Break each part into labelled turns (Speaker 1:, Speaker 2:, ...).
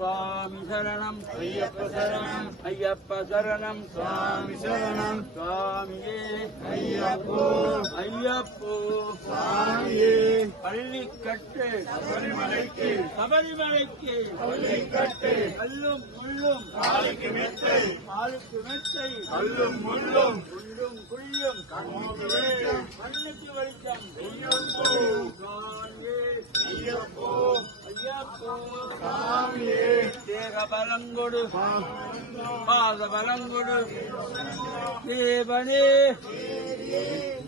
Speaker 1: சுவாமி சரணம் ஐயப்ப சரணம் ஐயப்ப சரணம் சுவாமி சரணம் சுவாமியே ஐயப்போ ஐயப்போ சாமியே பள்ளிக்கட்டு சபரிமலைக்கு சபரிமலைக்கு பள்ளிக்கட்டு கல்லும் முள்ளும் காலுக்கு மெத்தை காலுக்கு மெத்தை கல்லும் முள்ளும் குண்டும் குழியும் தேக பலங்கொடு பாத பலங்கொடு தேவனே.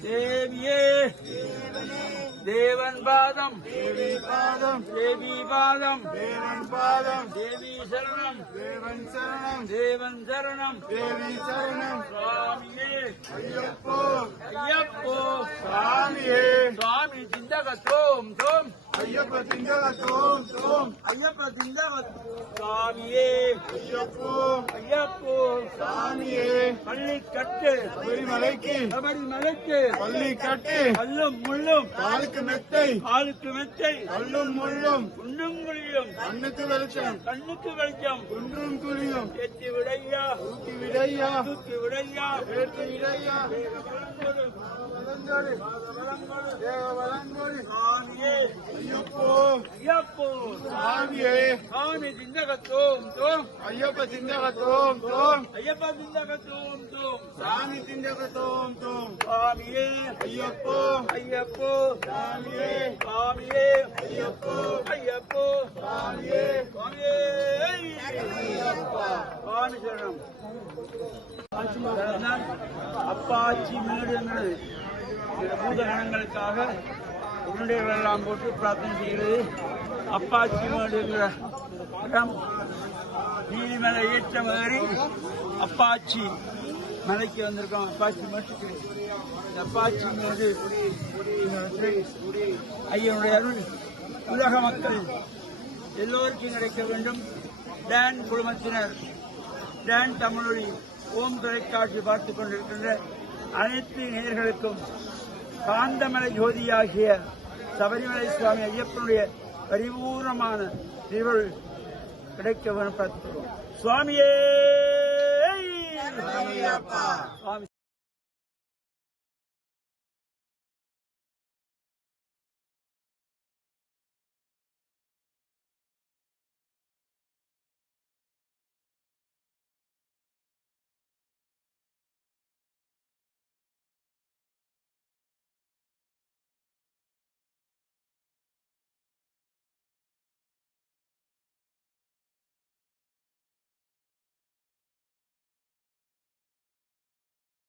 Speaker 1: தேவியே. தேவன் பாதம். தேவி பாதம். தேவி பாதம் தேவன் பாதம் தேவி சரணம். தேவன் சரணம். தேவன் சரணம் தேவி சரணம் சுவாமியே. ஐயப்போ. ஐயப்போ. சுவாமியே. சுவாமி சிந்தக தோம் தோம் ஐயப்ப சிந்தக தோம். ஐயப்ப சிந்தக சுவாமியே ஐயப்போ ஐயப்போ சாமியே. பள்ளிக்கட்டு சபரிமலைக்கு சபரிமலைக்கு பள்ளிக்கட்டு கல்லும் முள்ளும். காலுக்கு மெத்தை. காலுக்கு மெத்தை. கல்லும் முள்ளும். குண்டும் குழியும். கண்ணுக்கு வெளிச்சம். கண்ணுக்கு வெளிச்சம். குன்றும் குழியும். எத்தி விடையா. தூக்கி விடையா. தூக்கி விடையா. ஏற்றி விடையா. சாமியே. ஐயப்போ. ஐயப்போ. சாமியே. சாமி சிந்தகத்தோம் தோம். ஐயப்ப சிந்தகத்தோம் தோம். ஐயப்ப சிந்தகத்தோம் தோம். சாமி சிந்தகத்தோம் தோம். சாமியே. ஐயப்போ. ஐயப்போ. சாமியே. சாமியே. ஐயப்போ. ஐயப்போ. சாமியே. சாமியே. சரணம். அப்பாச்சி மேடு என்பது சில பூதகணங்களுக்காக உருண்டைகளெல்லாம் போட்டு பிரார்த்தனை செய்கிறது அப்பாச்சி மேடுங்கிற இடம் நீலிமலை ஏற்றம் ஏறி அப்பாச்சி மலைக்கு வந்திருக்கோம். அப்பாச்சி மேட்டுக்கு. இந்த அப்பாச்சி மேடு ஐயனுடைய அருள். உலக மக்கள் எல்லோருக்கும் கிடைக்க வேண்டும். டேன் குழுமத்தினர் டேன் தமிழொலி ஓம் தொலைக்காட்சி பார்த்துக் கொண்டிருக்கின்ற அனைத்து நேர்களுக்கும் காந்தமலை ஜோதியாகிய சபரிமலை சுவாமி ஐயப்பனுடைய பரிபூர்ணமான திருவள் கிடைக்க பிரார்த்திக்கிறோம் சுவாமியே! சுவாமி